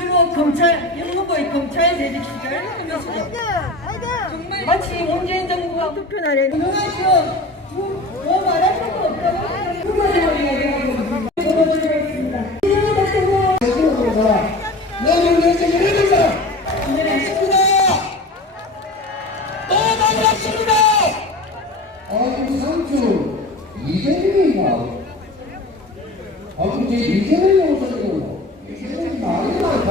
주로 검찰, 영무부의 검찰 재직 시절 하면서도 정말 마치 문재인 정부가 투표 날에 운영하시어 뭐 말할 것도 없다고 후보자리가 되어가지고 보여드리고 있습니다. 내년 예정이 이릅니다. 또 반갑습니다. 아주 상주 이재명이가 아주 제 이재명이 오셨네요. 이재명이 많이 많다.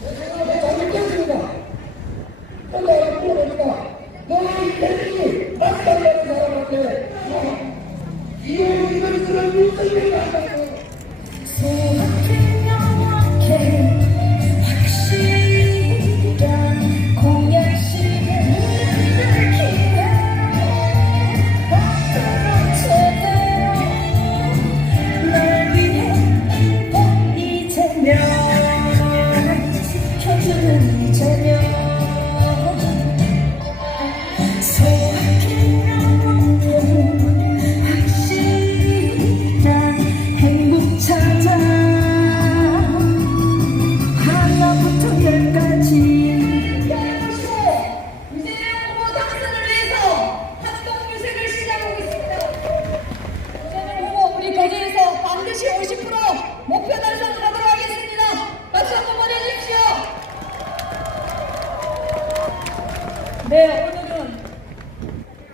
제가 잘못했습니다. 혼자 풀어냅니다. 너희 대중이 맞다는 사람한테 이재명이 그런 일들이 많다고. 목표 달성하도록 하겠습니다. 박수 한번 보내주십시오. 네, 오늘은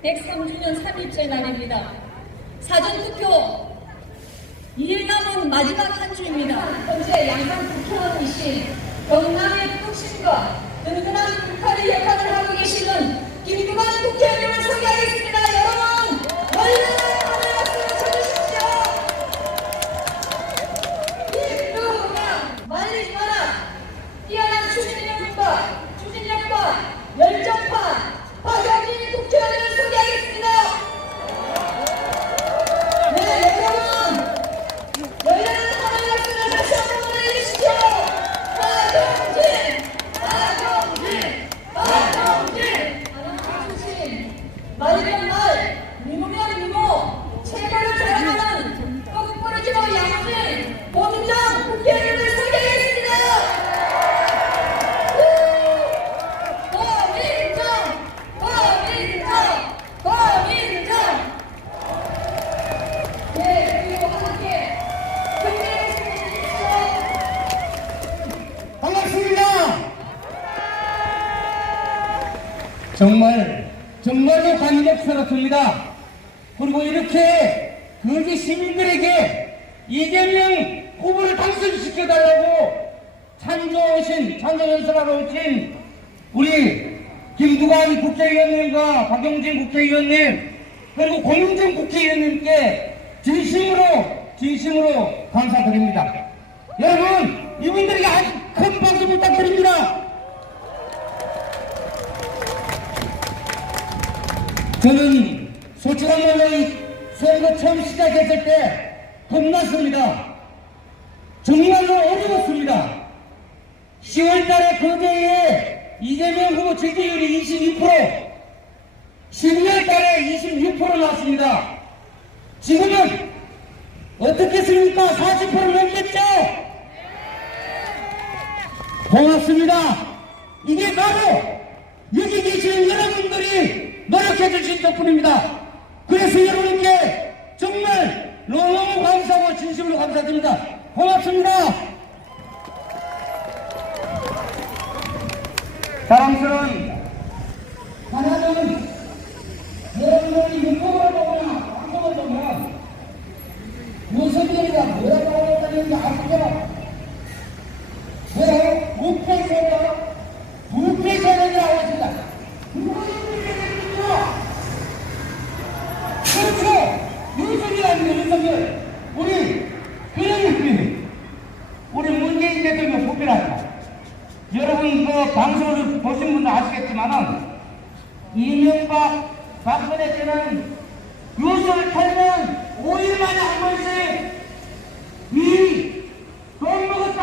103주년 3일째 날입니다. 사전투표 2일 남은 마지막 한 주입니다. 현재 양산 국회의원이신 경남의 뚝심과 든든한 국회의 역할을 하고 계시는 김두관 국회의원을 소개하겠습니다. 여러분, 얼른 열정판 박영진 국회의원을 소개하겠습니다. 네, 여러분, 열렬한 환호의 박수를 다시 한번 보내주십시오. 박영진. 말이면 말, 미모면 미모, 체면을 자랑하는 꺾부러지고 양진 본정 국회의원을 소개하겠습니다. 정말로 감격스럽습니다. 그리고 이렇게 거기 시민들에게 이재명 후보를 당선시켜달라고 찬성 연설하러 오신 우리 김두관 국회의원님과 박영진 국회의원님 그리고 공윤정 국회의원님께 진심으로 감사드립니다. 여러분, 이분들에게 아주 큰 박수 부탁드립니다. 저는 솔직한 말로 선거 처음 시작했을 때 겁났습니다. 정말로 어려웠습니다. 10월달에 거제에 이재명 후보 지지율이 22%, 12월달에 26% 나왔습니다. 지금은 어떻겠습니까? 40% 넘겠죠? 고맙습니다. 이게 바로 여기 계시는 여러분들이 노력해 주신 덕분입니다. 그래서 여러분께 정말 너무 감사하고 진심으로 감사드립니다. 고맙습니다. 사랑스러운 하나는 여러분들이 유튜브를 보거나 방송을 보면 윤석열이가 뭐라고 하는지 아시죠? 왜 부패 세력이라고 했습니다. 그렇죠. 윤석열 아닙니까? 윤석열. 우리 문재인 대통령 부패랍니다. 여러분 그 방송을 보신 분도 아시겠지만은 이명박 박근혜 때는 뉴스를 털면 5일 만에 한 번씩 돈 먹었다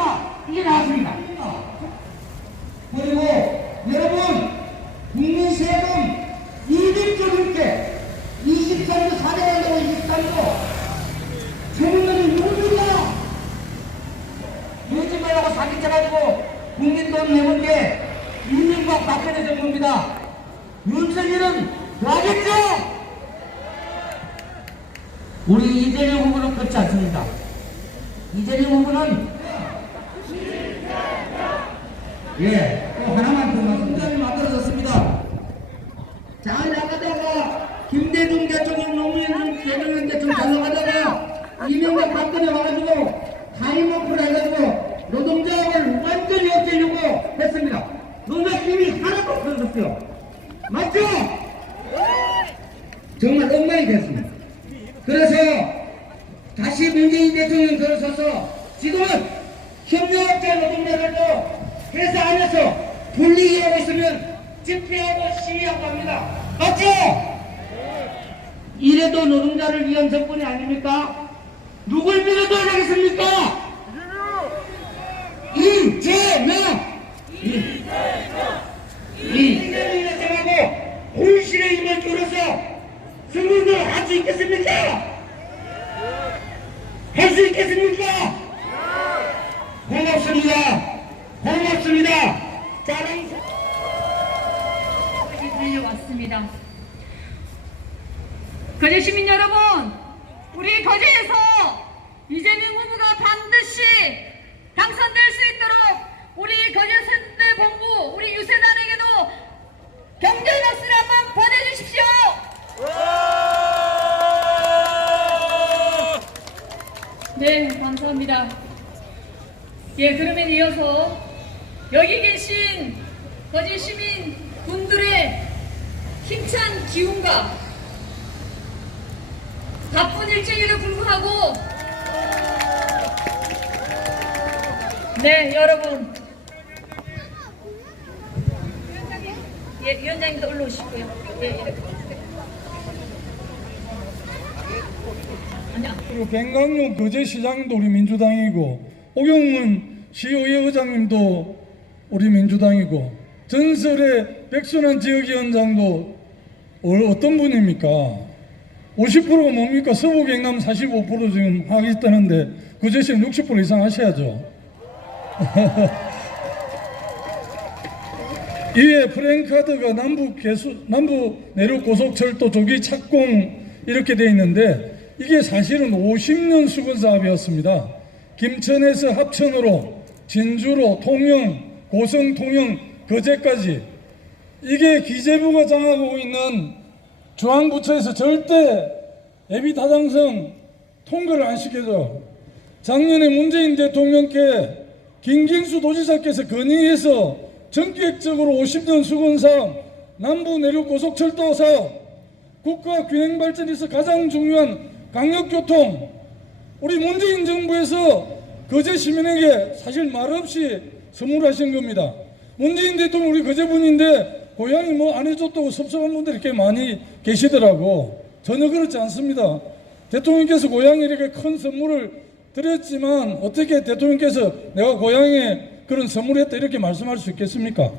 이게 나왔습니다. 그리고 여러분 국민 세금 200조 넘게 23조 400조 23조 세금들이 누굽니까? 요즘에라고 사기쳐가지고 국민 돈 내는 게 이명박 박근혜 정부입니다. 윤석열은 와겠죠? 우리 이재명 후보는 그렇지 않습니다. 이재명 후보는 또 하나만 더 말씀드리면 만들어졌습니다. 잘 나가다가 김대중 대통령 노무현 대통령 대통령 잘 나가다가 이명박 박근혜 와가지고 타임오프를 해가지고 노동자를 완전히 없애려고 했습니다. 노동자 힘이 하나도 없어졌어요. 맞죠? 정말 엉망이 됐습니다. 그래서 다시 문재인 대통령 들어서서 지금은 협력업체 노동자들도 회사 안에서 분리기 하고 있으면 집회하고 시위하고 합니다. 맞죠? 이래도 노동자를 위한 정권이 아닙니까? 누굴 믿어줘야 되겠습니까? 이재명! 이재명이라 정하고 혼신의 힘을 기울여서 승리를 할 수 있겠습니까? 할 수 있겠습니까? 고맙습니다. 고맙습니다. 왔습니다. 거제 시민 여러분, 우리 거제에서 이재명 후보가 반드시 당선될 수 있도록 우리 거제순대본부 우리 유세단에게도 경제 박수를 한번 보내주십시오. 네, 감사합니다. 예, 그러면 이어서 여기 계신 거제 시민 분들의 힘찬 기운과 바쁜 일정에도 불구하고 네, 여러분 위원장님도 올라오시고요. 그리고 갱강용 거제시장도 우리 민주당이고 오경문 시의회 의장님도 우리 민주당이고 전설의 백순환 지역위원장도 어떤 분입니까? 50%가 뭡니까? 서부 경남 45% 지금 하겠다는데 거제시는 60% 이상 하셔야죠. 이에 프랭카드가 남부 내륙 고속철도 조기 착공 이렇게 돼 있는데 이게 사실은 50년 수건 사업이었습니다. 김천에서 합천으로 진주로 통영, 고성, 통영, 거제까지 이게 기재부가 장하고 있는 중앙부처에서 절대 예비타당성 통과를 안 시켜줘. 작년에 문재인 대통령께 김경수 도지사께서 건의해서 전격적으로 50년 수건사업, 남부 내륙 고속철도 사업, 국가 균형 발전에서 가장 중요한 강력교통, 우리 문재인 정부에서 거제 시민에게 사실 말없이 선물하신 겁니다. 문재인 대통령 우리 거제분인데 고향이 뭐 안 해줬다고 섭섭한 분들이 꽤 많이 계시더라고. 전혀 그렇지 않습니다. 대통령께서 고향에 이렇게 큰 선물을 드렸지만 어떻게 대통령께서 내가 고향에 그런 선물했다 이렇게 말씀할 수 있겠습니까?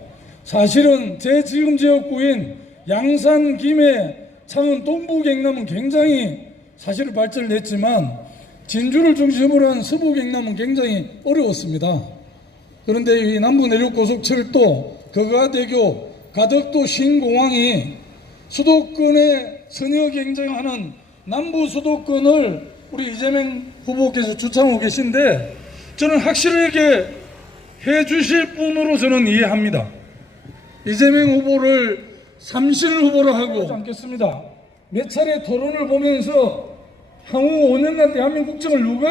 사실은 제 지금 지역구인 양산, 김해, 창원, 동부 경남은 굉장히 사실은 발전을 냈지만 진주를 중심으로 한 서부 경남은 굉장히 어려웠습니다. 그런데 이 남부 내륙 고속철도, 거가대교, 가덕도 신공항이 수도권에 선여 경쟁하는 남부 수도권을 우리 이재명 후보께서 주창하고 계신데 저는 확실하게 해주실 분으로 저는 이해합니다. 이재명 후보를 삼실 후보로 하고 않겠습니다. 몇 차례 토론을 보면서 향후 5년간 대한민국 국정을 누가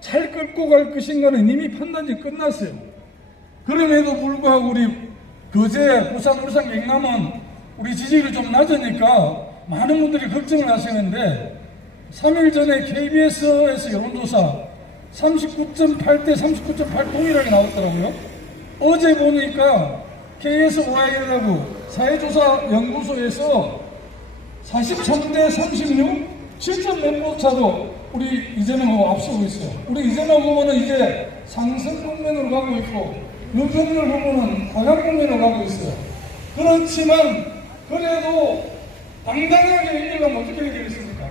잘 끌고 갈 것인가는 이미 판단이 끝났어요. 그럼에도 불구하고 우리 거제, 부산, 울산, 경남은 우리 지지율이 좀 낮으니까 많은 분들이 걱정을 하시는데 3일 전에 KBS에서 여론조사 39.8대 39.8 동일하게 나왔더라고요. 어제 보니까 KSOI라고 사회조사 연구소에서 43대 36, 7점 몇 표 차로 우리 이재명 후보 앞서고 있어요. 우리 이재명 후보는 이제 상승 국면으로 가고 있고 윤석열 후보는 하강 국면으로 가고 있어요. 그렇지만 그래도 당당하게 이기려면 어떻게 되겠습니까?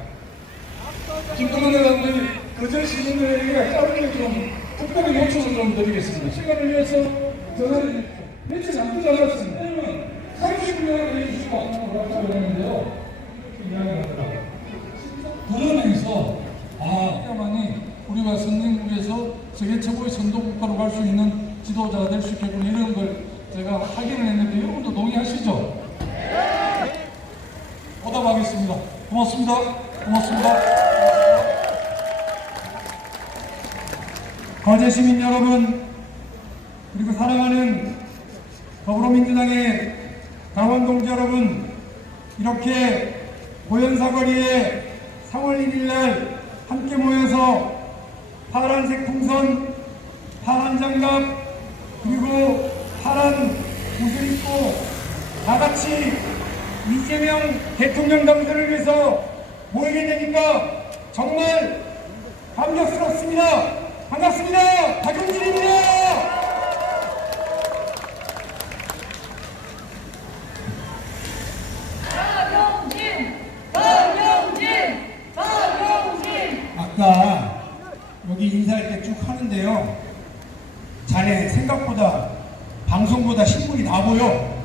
김동현 의원이 거제 시민들에게 짧게 좀 특별히 요청을 좀 드리겠습니다. 시간을 위해서 전화를 며칠 안 들어갔습니다. 30분을 해주시고 하라고 했는데요. 이야기를 하더라고요. 부산에서 야만이 우리가 선진국에서 세계 최고의 선도국가로 갈 수 있는 지도자가 될 수 있겠구나 이런 걸 제가 확인을 했는데 여러분도 동의하시죠? 보답하겠습니다. 고맙습니다. 고맙습니다. 거제 시민 여러분, 그리고 사랑하는 더불어민주당의 당원 동지 여러분, 이렇게 고연사거리에 3월 1일 날 함께 모여서 파란색 풍선, 파란 장갑, 그리고 파란 옷을 입고 다 같이 이재명 대통령 당선을 위해서 모이게 되니까 정말 감격스럽습니다. 반갑습니다. 박용진입니다. 아까 여기 인사할 때 쭉 하는데요, 자네 생각보다 방송보다 신문이 다 보여.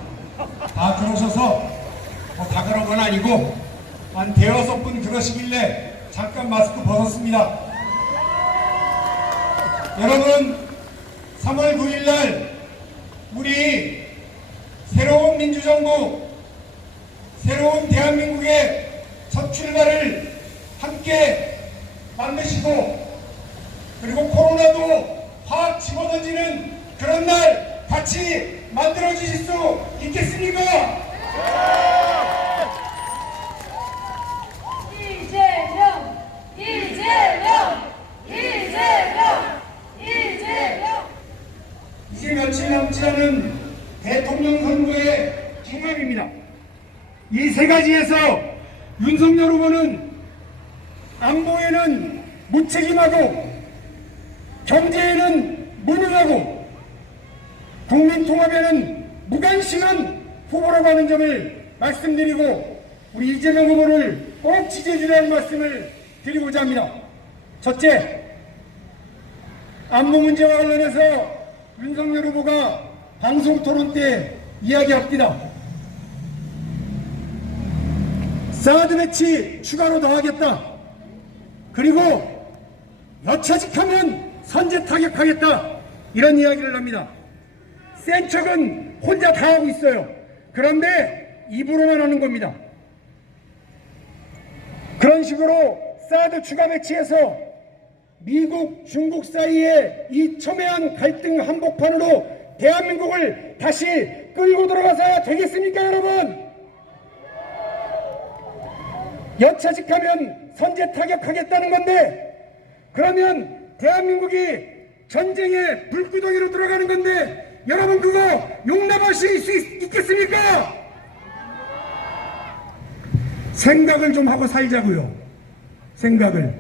다 들으셔서 다 그런 건 아니고 한 대여섯 분 그러시길래 잠깐 마스크 벗었습니다. 여러분, 3월 9일 날 우리 새로운 민주정부, 새로운 대한민국의 첫 출발을 함께 만드시고, 그리고 코로나도 확 집어던지는 그런 날 같이 만들어 주실 수 있겠습니까? 이재명! 이재명! 이재명! 이재명! 이제 며칠 남지 않은 대통령 선거의 중간입니다. 이 세 가지에서 윤석열 후보는 안보에는 무책임하고, 경제에는 무능하고, 국민통합에는 무관심한 후보라고 하는 점을 말씀드리고, 우리 이재명 후보를 꼭 지지해주라는 말씀을 드리고자 합니다. 첫째, 안보 문제와 관련해서 윤석열 후보가 방송 토론 때 이야기합니다. 사드 배치 추가로 더하겠다. 그리고 여차직하면 선제 타격하겠다. 이런 이야기를 합니다. 센 척은 혼자 다 하고 있어요. 그런데 입으로만 하는 겁니다. 그런 식으로 사드 추가 배치해서 미국, 중국 사이에 이 첨예한 갈등 한복판으로 대한민국을 다시 끌고 들어가서야 되겠습니까, 여러분? 여차직하면 선제 타격하겠다는 건데, 그러면 대한민국이 전쟁의 불구덩이로 들어가는 건데, 여러분 그거 용납하실 수 있겠습니까? 생각을 좀 하고 살자고요. 생각을.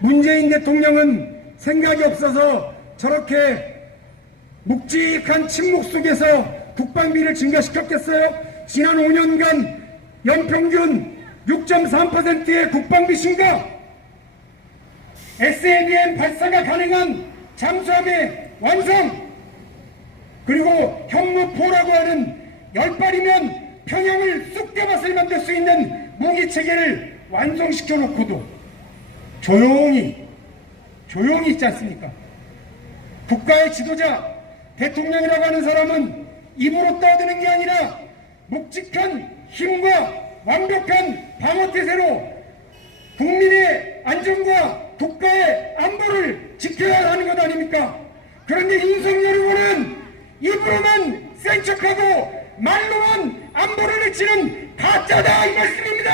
문재인 대통령은 생각이 없어서 저렇게 묵직한 침묵 속에서 국방비를 증가시켰겠어요? 지난 5년간 연평균 6.3%의 국방비 증가, SABM 발사가 가능한 잠수함의 완성, 그리고 현무포라고 하는 10발이면 평양을 쑥대밭을 만들 수 있는 무기체계를 완성시켜 놓고도 조용히 있지 않습니까? 국가의 지도자, 대통령이라고 하는 사람은 입으로 떠드는 게 아니라 묵직한 힘과 완벽한 방어태세로 국민의 안전과 국가의 안보를 지켜야 하는 것 아닙니까? 그런데 윤석열 후보는 입으로만 센 척하고 말로만 안보를 외치는 가짜다, 이 말씀입니다.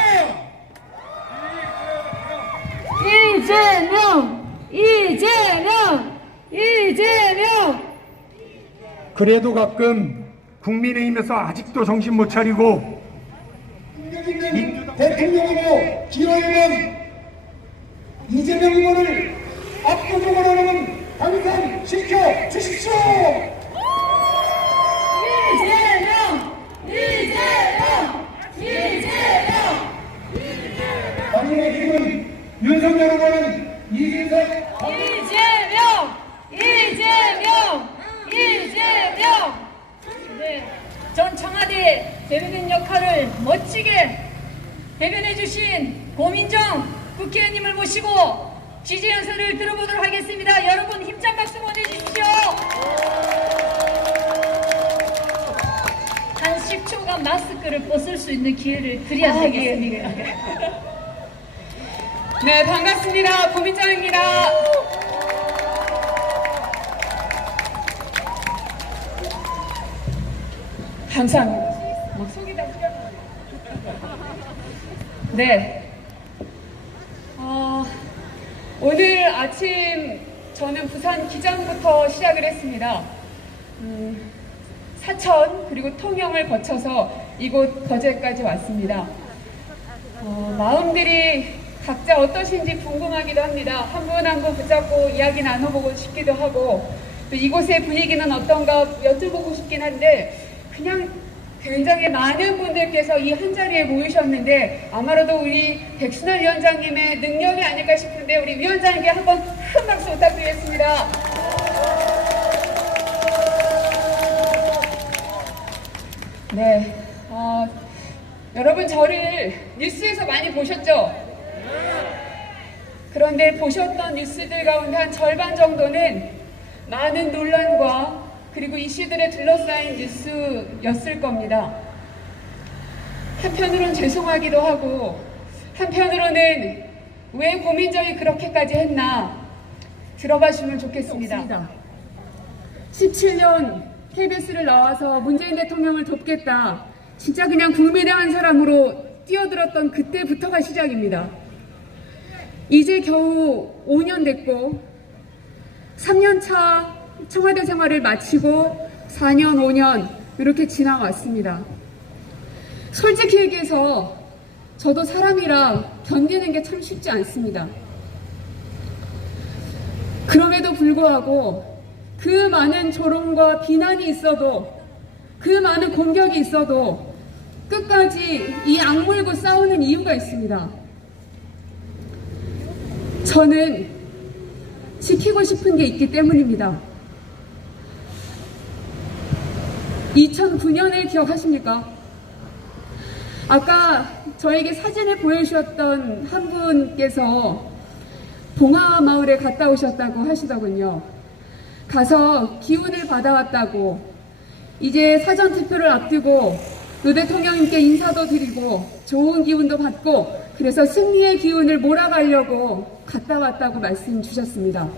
이재명! 이재명! 이재명! 그래도 가끔 국민의힘에서 아직도 정신 못 차리고 대통령 후보 기호에는 이재명 후보를 압도적으로는 당선시켜 주십시오. 이재명! 이재명! 이재명! 국민의힘은 윤석열 후보는 이준석 이재명! 국민들에게 대변인 역할을 멋지게 대변해 주신 고민정 국회의원님을 모시고 지지 연설을 들어보도록 하겠습니다. 여러분 힘찬 박수 보내주십시오. 한 10초간 마스크를 벗을 수 있는 기회를 드려야 되겠습니다. 네, 반갑습니다. 고민정입니다. 감사합니다. 속이 다 풀려나요. 네. 오늘 아침 저는 부산 기장부터 시작을 했습니다. 사천 그리고 통영을 거쳐서 이곳 거제까지 왔습니다. 마음들이 각자 어떠신지 궁금하기도 합니다. 한 분 한 분 붙잡고 이야기 나눠보고 싶기도 하고 또 이곳의 분위기는 어떤가 여쭤보고 싶긴 한데 그냥 굉장히 많은 분들께서 이 한자리에 모이셨는데 아마도 우리 백순환 위원장님의 능력이 아닐까 싶은데 우리 위원장님께 한번 큰 박수 부탁드리겠습니다. 네, 여러분 저를 뉴스에서 많이 보셨죠? 그런데 보셨던 뉴스들 가운데 한 절반 정도는 많은 논란과 그리고 이슈들에 둘러싸인 뉴스였을 겁니다. 한편으로는 죄송하기도 하고 한편으로는 왜 고민정이 그렇게까지 했나 들어봐 주시면 좋겠습니다. 17년 KBS를 나와서 문재인 대통령을 돕겠다. 진짜 그냥 국민의 한 사람으로 뛰어들었던 그때부터가 시작입니다. 이제 겨우 5년 됐고 3년차 청와대 생활을 마치고 4년, 5년 이렇게 지나왔습니다. 솔직히 얘기해서 저도 사람이라 견디는 게 참 쉽지 않습니다. 그럼에도 불구하고 그 많은 조롱과 비난이 있어도 그 많은 공격이 있어도 끝까지 이 악물고 싸우는 이유가 있습니다. 저는 지키고 싶은 게 있기 때문입니다. 2009년을 기억하십니까? 아까 저에게 사진을 보여주셨던 한 분께서 봉화마을에 갔다 오셨다고 하시더군요. 가서 기운을 받아왔다고 이제 사전투표를 앞두고 노 대통령님께 인사도 드리고 좋은 기운도 받고 그래서 승리의 기운을 몰아가려고 갔다 왔다고 말씀 주셨습니다.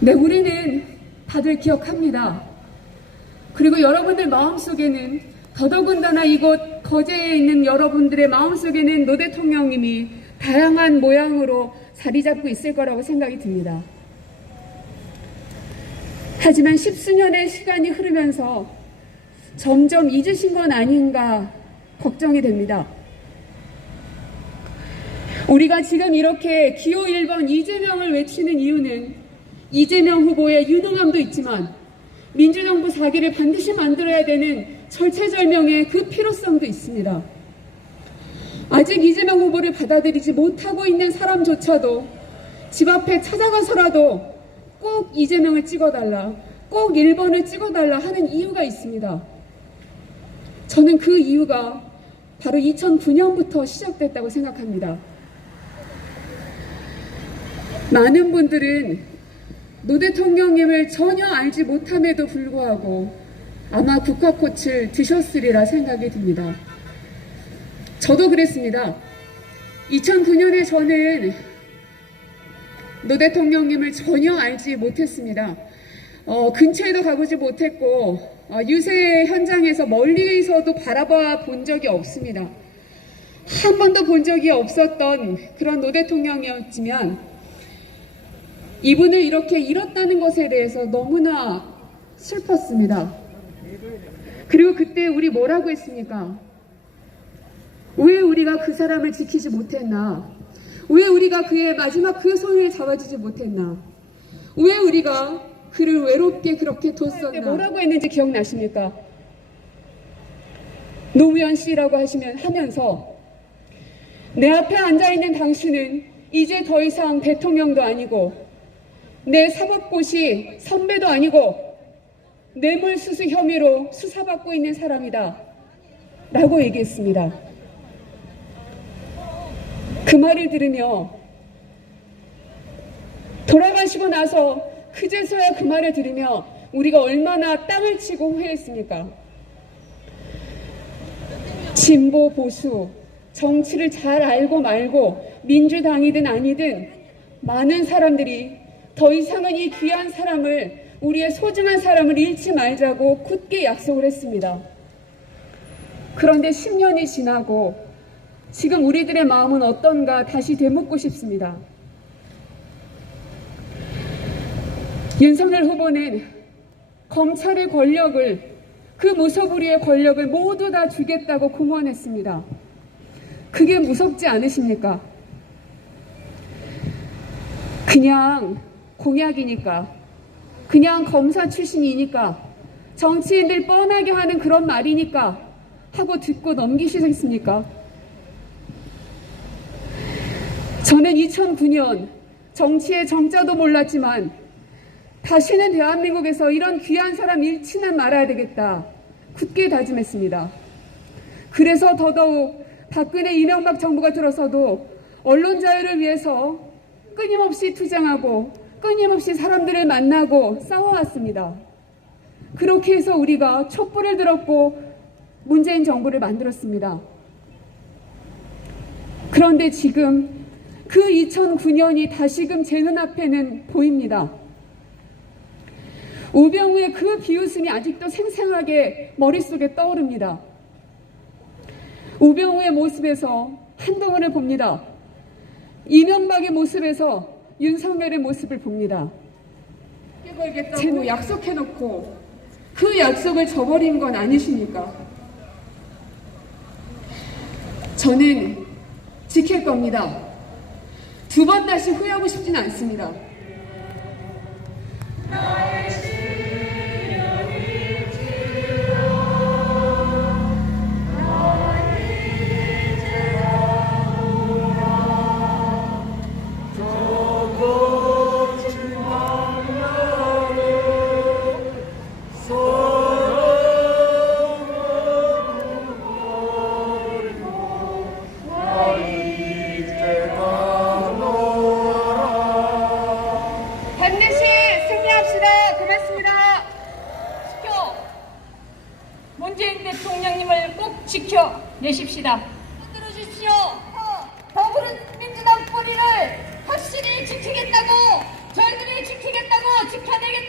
네, 우리는 다들 기억합니다. 그리고 여러분들 마음속에는 더더군다나 이곳 거제에 있는 여러분들의 마음속에는 노 대통령님이 다양한 모양으로 자리 잡고 있을 거라고 생각이 듭니다. 하지만 십수년의 시간이 흐르면서 점점 잊으신 건 아닌가 걱정이 됩니다. 우리가 지금 이렇게 기호 1번 이재명을 외치는 이유는 이재명 후보의 유능함도 있지만 민주정부 4기를 반드시 만들어야 되는 절체절명의 그 필요성도 있습니다. 아직 이재명 후보를 받아들이지 못하고 있는 사람조차도 집 앞에 찾아가서라도 꼭 이재명을 찍어달라, 꼭 1번을 찍어달라 하는 이유가 있습니다. 저는 그 이유가 바로 2009년부터 시작됐다고 생각합니다. 많은 분들은 노 대통령님을 전혀 알지 못함에도 불구하고 아마 국화꽃을 드셨으리라 생각이 듭니다. 저도 그랬습니다. 2009년에 저는 노 대통령님을 전혀 알지 못했습니다. 근처에도 가보지 못했고 유세 현장에서 멀리서도 바라봐 본 적이 없습니다. 한 번도 본 적이 없었던 그런 노 대통령이었지만 이분을 이렇게 잃었다는 것에 대해서 너무나 슬펐습니다. 그리고 그때 우리 뭐라고 했습니까? 왜 우리가 그 사람을 지키지 못했나? 왜 우리가 그의 마지막 그 손을 잡아주지 못했나? 왜 우리가 그를 외롭게 그렇게 뒀었나? 뭐라고 했는지 기억나십니까? 노무현 씨라고 하면서 내 앞에 앉아있는 당신은 이제 더 이상 대통령도 아니고 내 사법고시 선배도 아니고 뇌물수수 혐의로 수사받고 있는 사람이다 라고 얘기했습니다. 그 말을 들으며 돌아가시고 나서 그제서야 그 말을 들으며 우리가 얼마나 땅을 치고 후회했습니까? 진보 보수 정치를 잘 알고 말고 민주당이든 아니든 많은 사람들이 더 이상은 이 귀한 사람을, 우리의 소중한 사람을 잃지 말자고 굳게 약속을 했습니다. 그런데 10년이 지나고 지금 우리들의 마음은 어떤가 다시 되묻고 싶습니다. 윤석열 후보는 검찰의 권력을, 그 무소불위의 권력을 모두 다 주겠다고 공언했습니다. 그게 무섭지 않으십니까? 그냥 공약이니까, 그냥 검사 출신이니까, 정치인들 뻔하게 하는 그런 말이니까 하고 듣고 넘기시겠습니까? 저는 2009년 정치의 정자도 몰랐지만 다시는 대한민국에서 이런 귀한 사람 잃지는 말아야 되겠다 굳게 다짐했습니다. 그래서 더더욱 박근혜 이명박 정부가 들어서도 언론 자유를 위해서 끊임없이 투쟁하고 끊임없이 사람들을 만나고 싸워왔습니다. 그렇게 해서 우리가 촛불을 들었고 문재인 정부를 만들었습니다. 그런데 지금 그 2009년이 다시금 제 눈앞에는 보입니다. 우병우의 그 비웃음이 아직도 생생하게 머릿속에 떠오릅니다. 우병우의 모습에서 한동훈을 봅니다. 이명박의 모습에서 윤석열의 모습을 봅니다. 쟤도 약속해놓고 그 약속을 저버린 건 아니십니까? 저는 지킬 겁니다. 두 번 다시 후회하고 싶지는 않습니다. 문재인 대통령님을 꼭 지켜내십시다. 들어주십시오. 더불어민주당 뿌리를 확실히 지키겠다고, 저희들이 지키겠다고, 지켜내겠다고